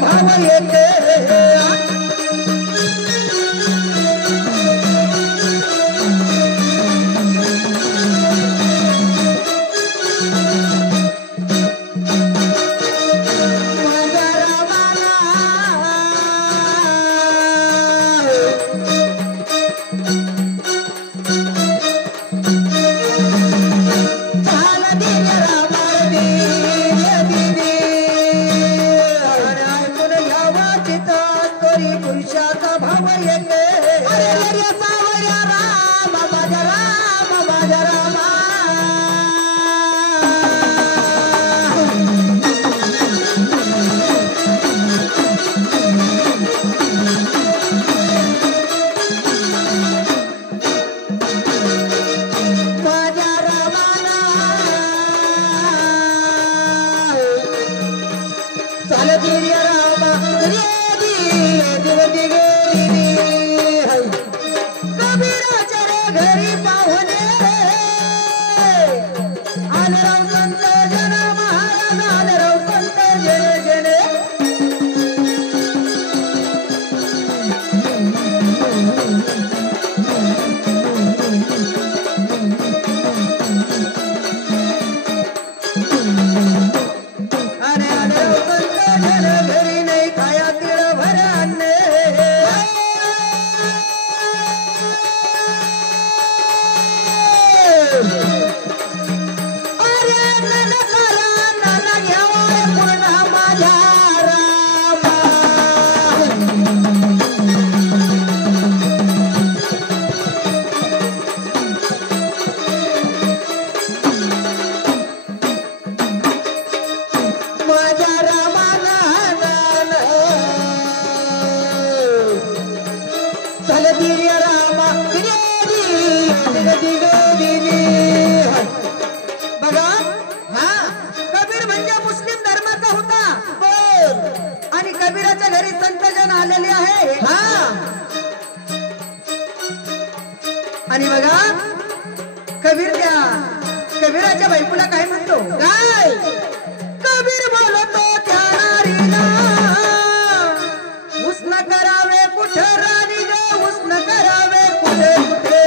भाव येते आणि बघा कबीर त्या कबीराच्या बायकोला काय म्हणतो काय कबीर बोलतो त्या नारीला उष्ण करावे कुठे राणी ग उष्ण करावे कुठे कुठे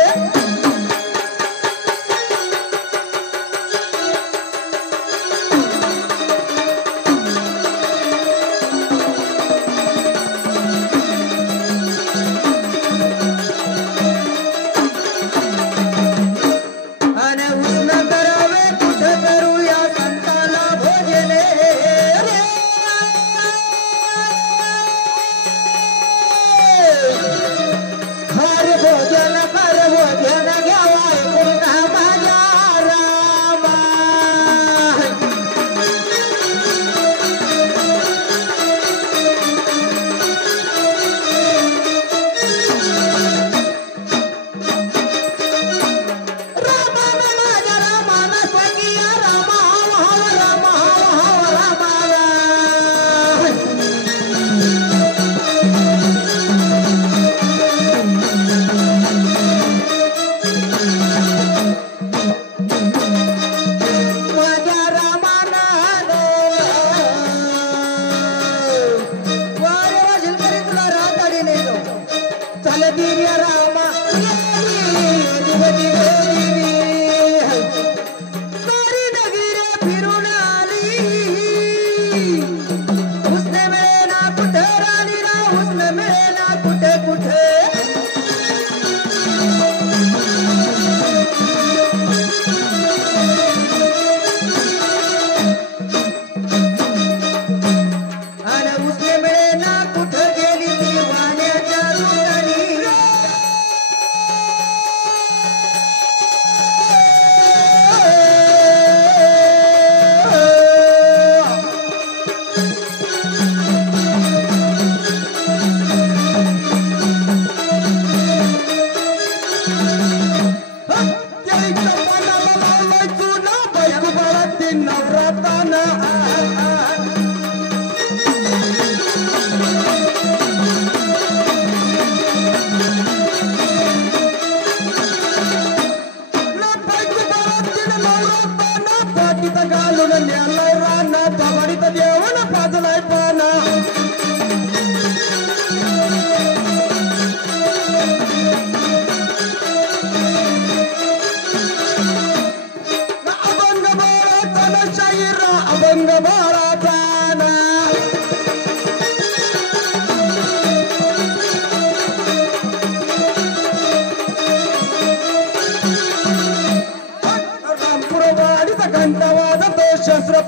घालून न्याला राना तवडीत देवन पाजलाय पाना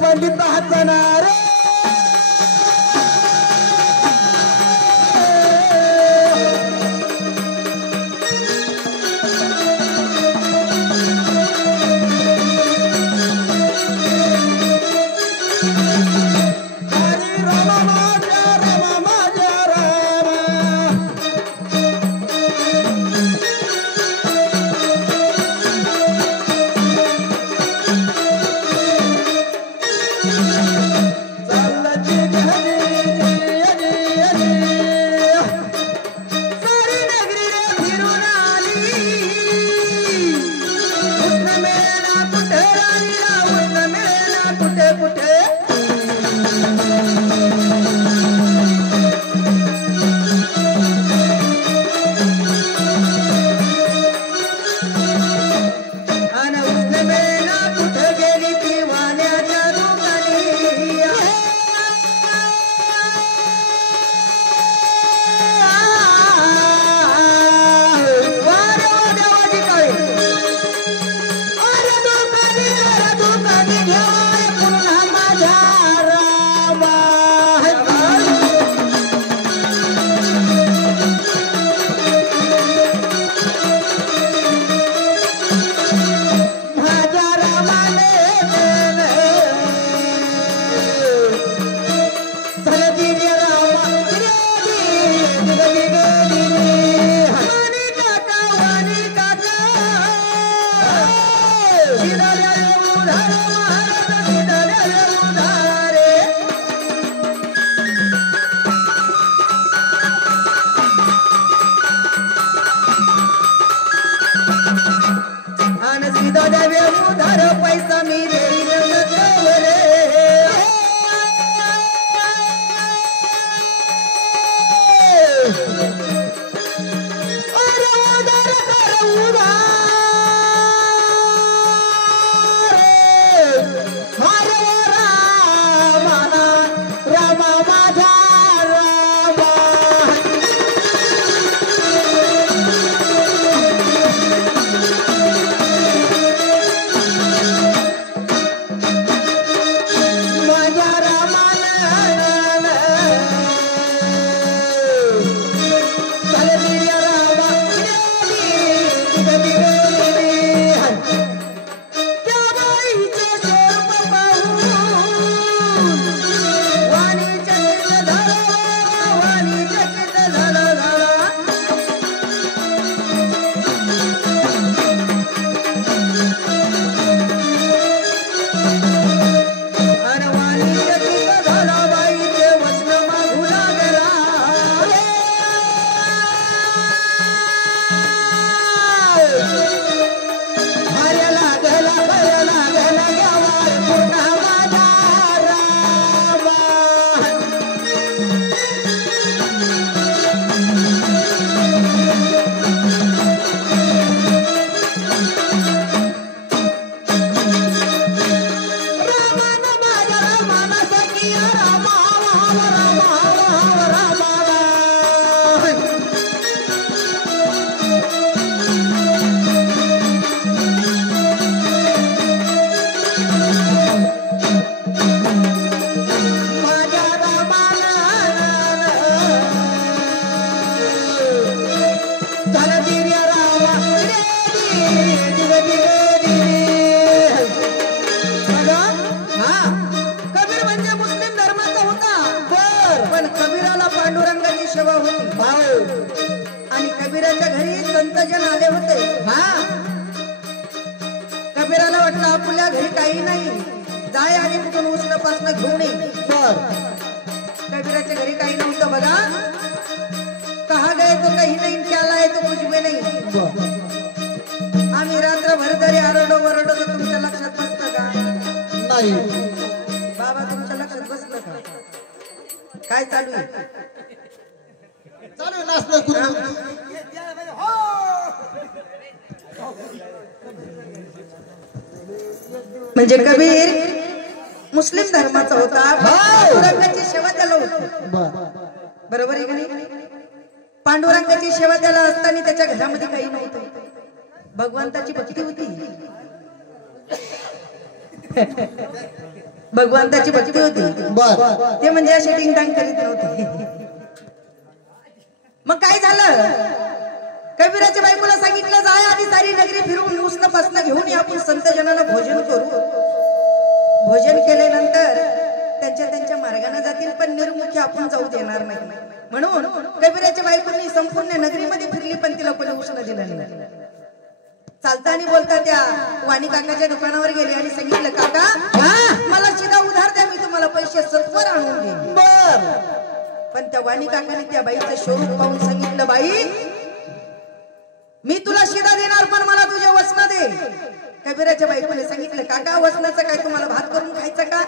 पंडित हसणार पैसा मी देईन नकवरे अरे उदार कर उदार हरे रामा रामा माझा रामा आणि कबीराच्या घरी संतजन आले होते कबीराला वाटलं आपल्या घरी काही नाही जाय आणि तिथून उष्णपासन घेऊन ये कबीराच्या घरी काही नव्हतं बघा कहा गए तो कहीं नहीं क्या लाए तो कुछ भी नहीं आम्ही रात्रभर जरी आरडो वरडो तर तुमच्या लक्षात बसतं का नाही बाबा तुमच्या लक्षात बसलं का काय चालू आहे चालू नाचलं म्हणजे कबीर मुस्लिम धर्माचा होता पांडुरंगाची सेवा त्याला होती बरोबर आहे का नाही पांडुरंगाची सेवा त्याला असताना त्याच्या घरामध्ये काही नव्हतं भगवंताची भक्ती होती भगवंताची भक्ती होती बर ते म्हणजे असे टिंगटांग करीत नव्हते मग काय झालं कबीराच्या बायकोला सांगितलं जाय आधी सारी नगरी फिरून उष्ण पासन घेऊन या आपण संत जनाला भोजन करू भोजन केल्यानंतर त्यांच्या मार्गाने जातील पण निर्मुखी आपण जाऊ देणार नाही म्हणून कबीराच्या बायकोनी संपूर्ण नगरीमध्ये फिरली पण तिला कोणी उष्ण दिलं नाही चालता आणि बोलता त्या वाणी काकाच्या दुकानावर गेली आणि सांगितलं काका मला शिदा उधार द्या मी तुम्हाला पैसे सत्वर आणून देईन बर पण त्या वाणी काकाने त्या बाईचं स्वरूप पाहून सांगितलं बाई मी तुला शिदा देणार पण मला तुझे वचन दे कबीराच्या बायकोने सांगितलं काका वचनाचं काय तुम्हाला भात करून खायचं का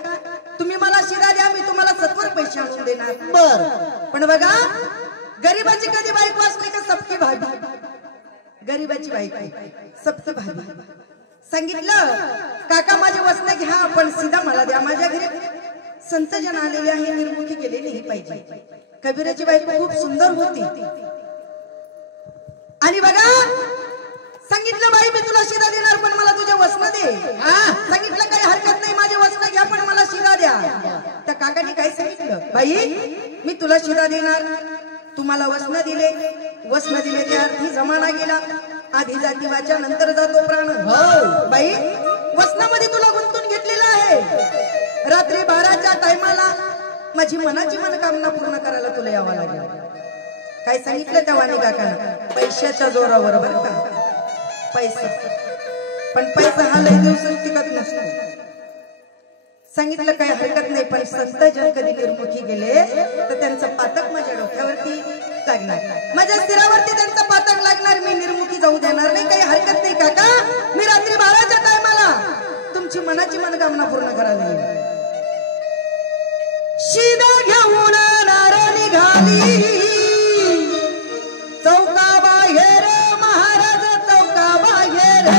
तुम्ही मला शिदा द्या मी तुम्हाला सत्वर पैसे आणून देणार बर पण बघा गरीबाची कधी बायको असली का सबकी भाभी गरीबाची बायको सबकी भाभी सांगितलं काका माझे वचन घ्या पण सीधा मला द्या माझ्या घरी संत जन आलेले आहे निर्मुखी गेलेली ही पाहिजे कबीराची बायको खूप सुंदर होती आणि बघा सांगितलं बाई मी तुला शिदा देणार पण मला तुझे वचन दे सांगितलं काही हरकत नाही माझे वचन घ्या पण मला शिदा द्या त्या काकाने काय सांगितलं बाई मी तुला शिदा देणार तुम्हाला वचन दिले त्या अर्थी जमाना गेला आधी जाती वाचा नंतर जातो प्राण बाई वचनामध्ये तुला गुंतून घेतलेला आहे रात्री 12च्या टायमाला माझी मनाची मनोकामना पूर्ण करायला तुला यावं लागेल काय सांगितलं त्या वाणी काकांना पैशाच्या जोरावर बरं का पैसा पण पैसा हा लय दिवस टिकत नसतो सांगितलं काही हरकत नाही पण संत जन कधी निर्मुखी गेले तर त्यांचं पातक माझ्या डोक्यावरती लागणार माझ्या स्थिरावरती त्यांचं पातक लागणार मी निर्मुखी जाऊ देणार नाही काही हरकत नाही काका मी रात्री 12च्या टायमाला तुमची मनाची मनोकामना पूर्ण करायला येईल शिदा घेऊन नार निघाली चौका बाहेर महाराज चौका बाहेर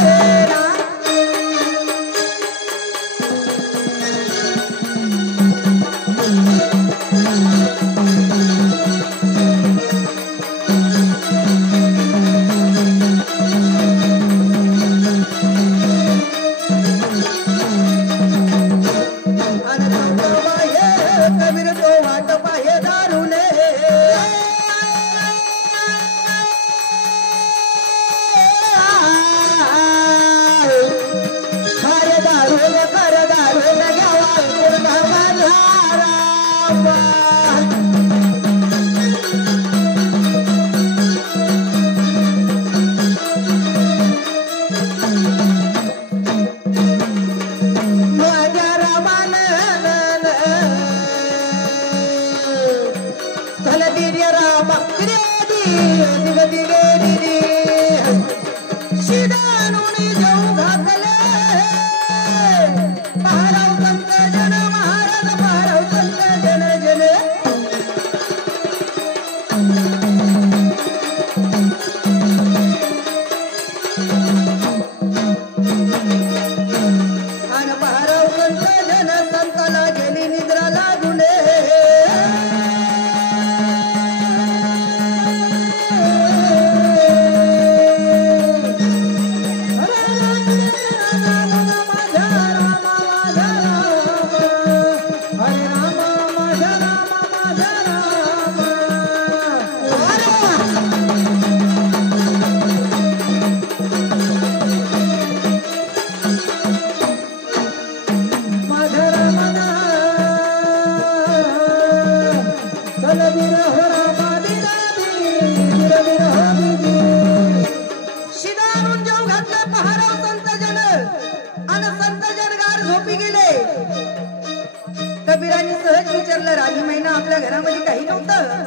कबीराने सहज विचारलं राणी महिना आपल्या घरामध्ये काही नव्हतं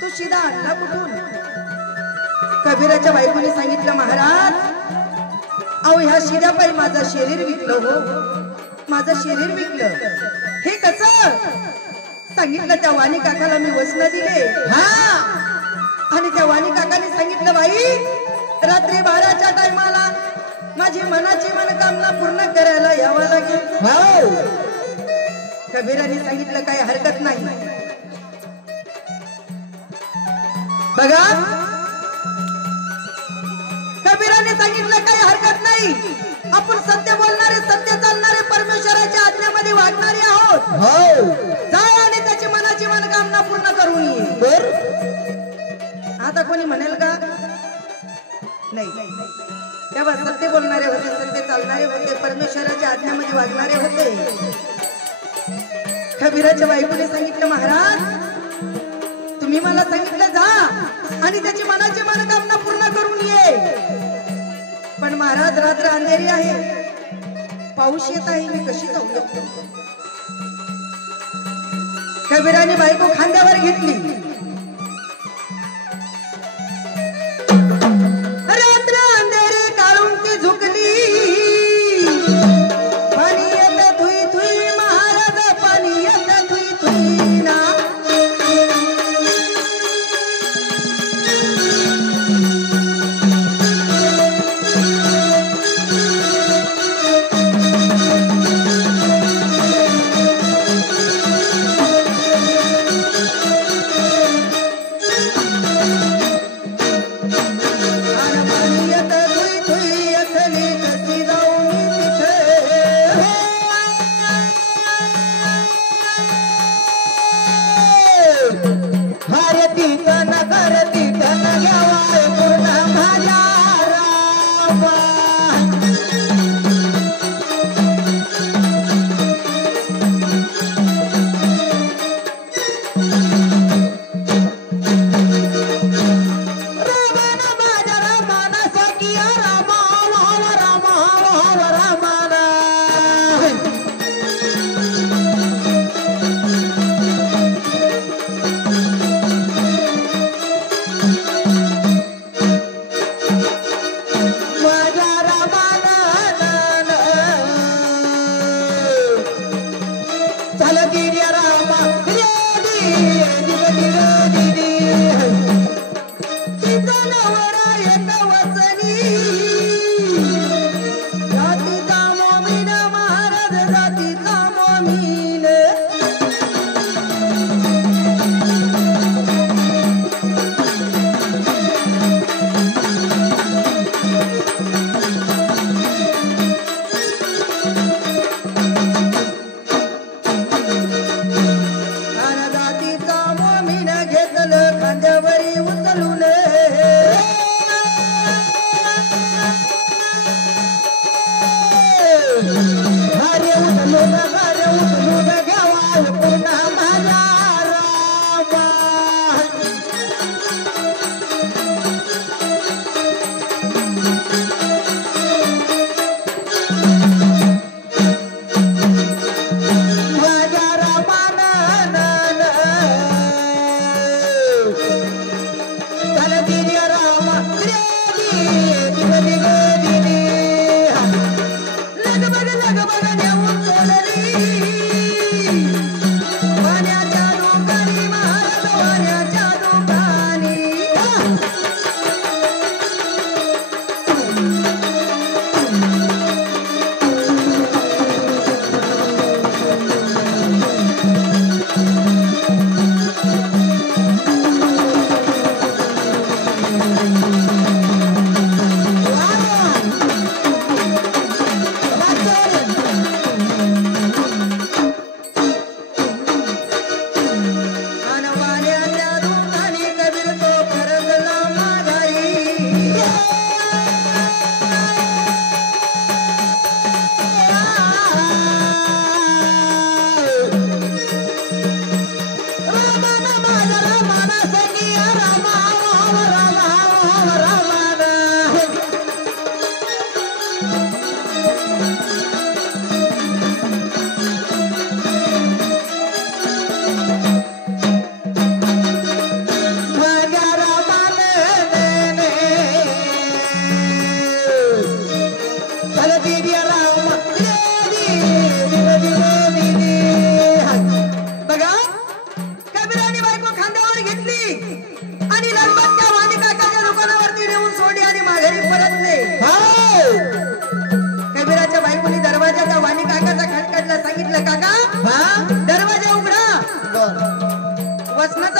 तू शिदा आणला कुठून कबीराच्या बायकोने सांगितलं महाराज अहो ह्या शिद्यापायी माझं शरीर विकलं हो माझं शरीर विकलं हे कसं सांगितलं त्या वाणी काकाला मी वचन दिले आणि त्या वाणी काकाने सांगितलं बाई रात्री 12च्या टायमाला माझी मनाची मनोकामना पूर्ण करायला यावं लागेल कबीराने सांगितलं काही हरकत नाही बघा कबीराने सांगितलं काही हरकत नाही आपण सत्य बोलणारे, सत्य चालणारे, परमेश्वराच्या आज्ञेमध्ये वागणारे आहोत. जाय आणि त्याची मनाची मनोकामना पूर्ण करून ये. आता कोणी म्हणेल का? नाही. तेव्हा सत्य बोलणारे होते, सत्य चालणारे होते, परमेश्वराच्या आज्ञेमध्ये वागणारे होते. कबीराच्या बायकोने सांगितलं, महाराज तुम्ही मला सांगितलं जा आणि त्याची मनाची मनोकामना पूर्ण करून ये. पण महाराज रात्र अंधेरी आहे, पाऊस येत आहे, मी कशी जाऊ शकतो? कबीराने बायको खांद्यावर घेतली. रात्र अंधेरी काळुंकी झुकली. पाणी येत थुई थुई महाराज, पाणी येत थुई थुई ना.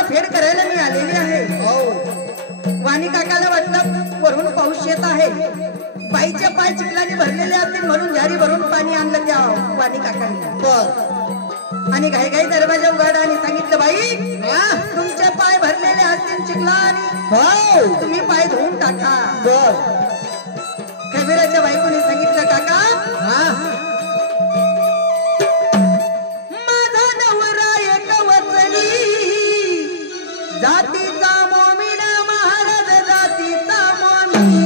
फेड करायला मी आलेली आहे. वाणी काकाला वाटलं वरून पाऊस येत आहे, बाईचे पाय चिखलाने भरलेले असतील म्हणून झारी भरून पाणी आणलं त्या वाणी काकांनी बर आणि घाई घाई दरवाजा उघडा आणि सांगितलं बाई तुमचे पाय भरलेले असतील चिखलाने तुम्ही पाय धुवून टाका बर कबीराच्या बायकोने सांगितलं काका माझा नवरा एक वचनी जातीचा मोमीन महाराज जातीचा मोमीन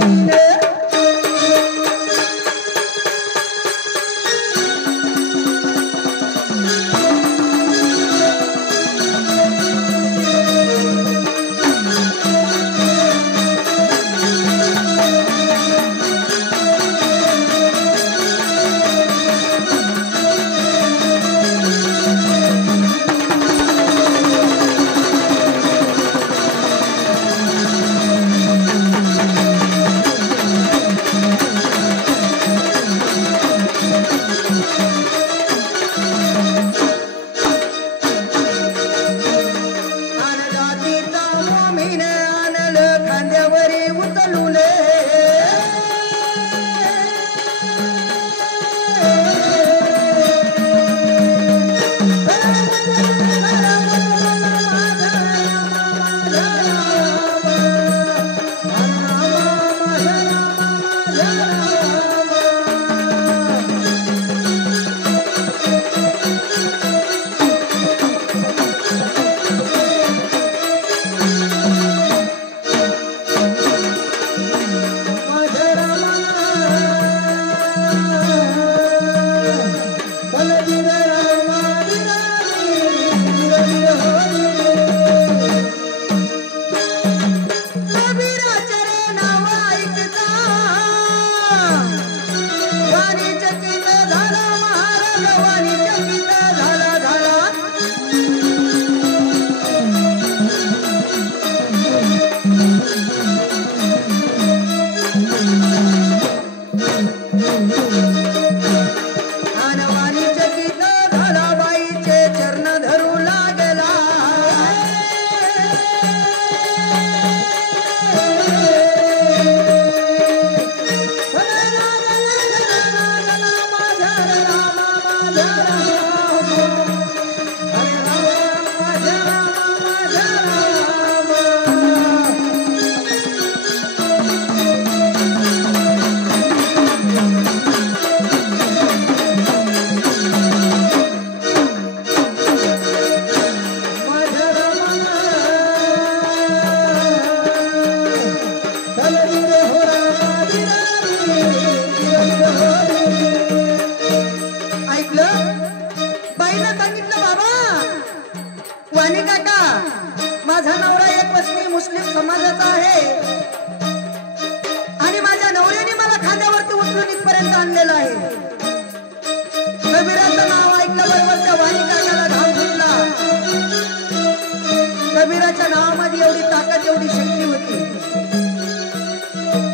कबीराच्या नावामध्ये एवढी ताकद एवढी शक्ती होती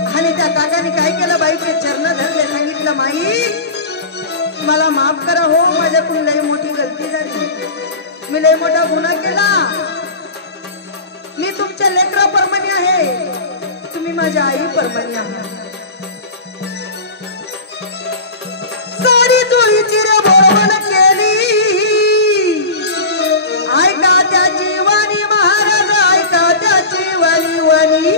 आणि त्या काकाने काय केलं बाईचे चरण धरले सांगितलं माई मला माफ करा हो माझ्याकडून लई मोठी गलती झाली मी लई मोठा गुन्हा केला मी तुमच्या लेकराप्रमाणे आहे तुम्ही माझ्या आई प्रमाणे आहात सारी तुळीची रे बोलवण केली ऐका त्याची वाणी महाराज ऐका त्याची वाणी वाणी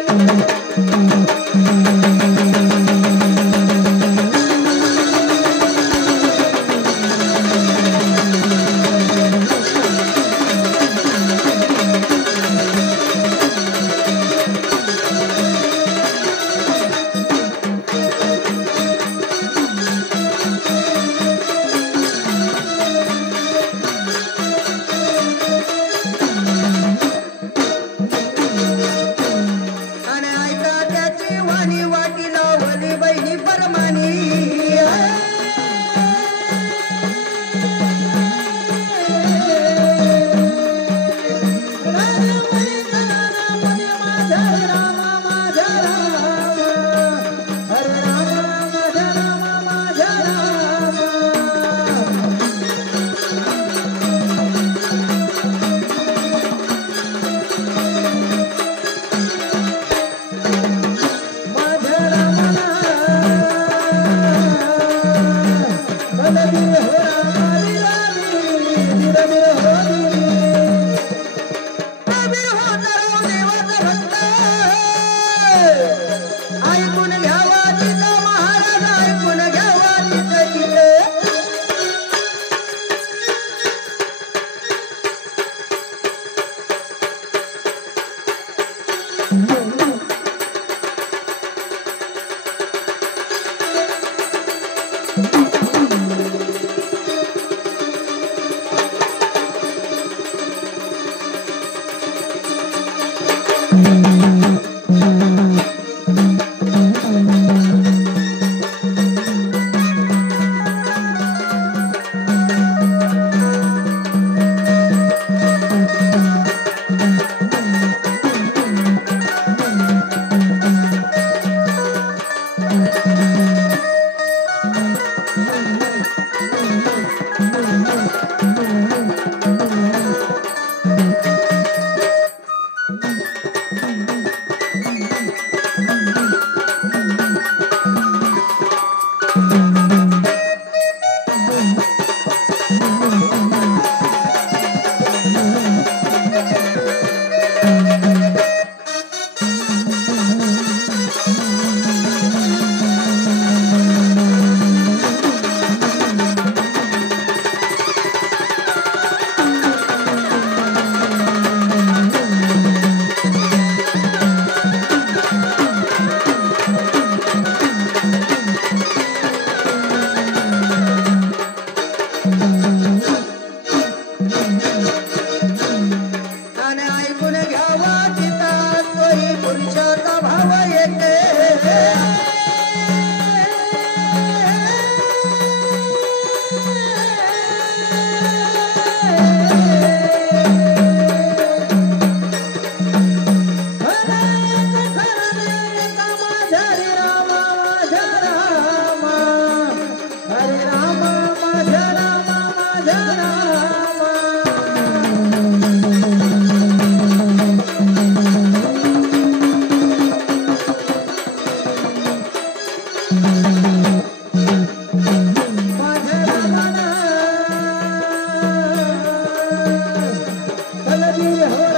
हो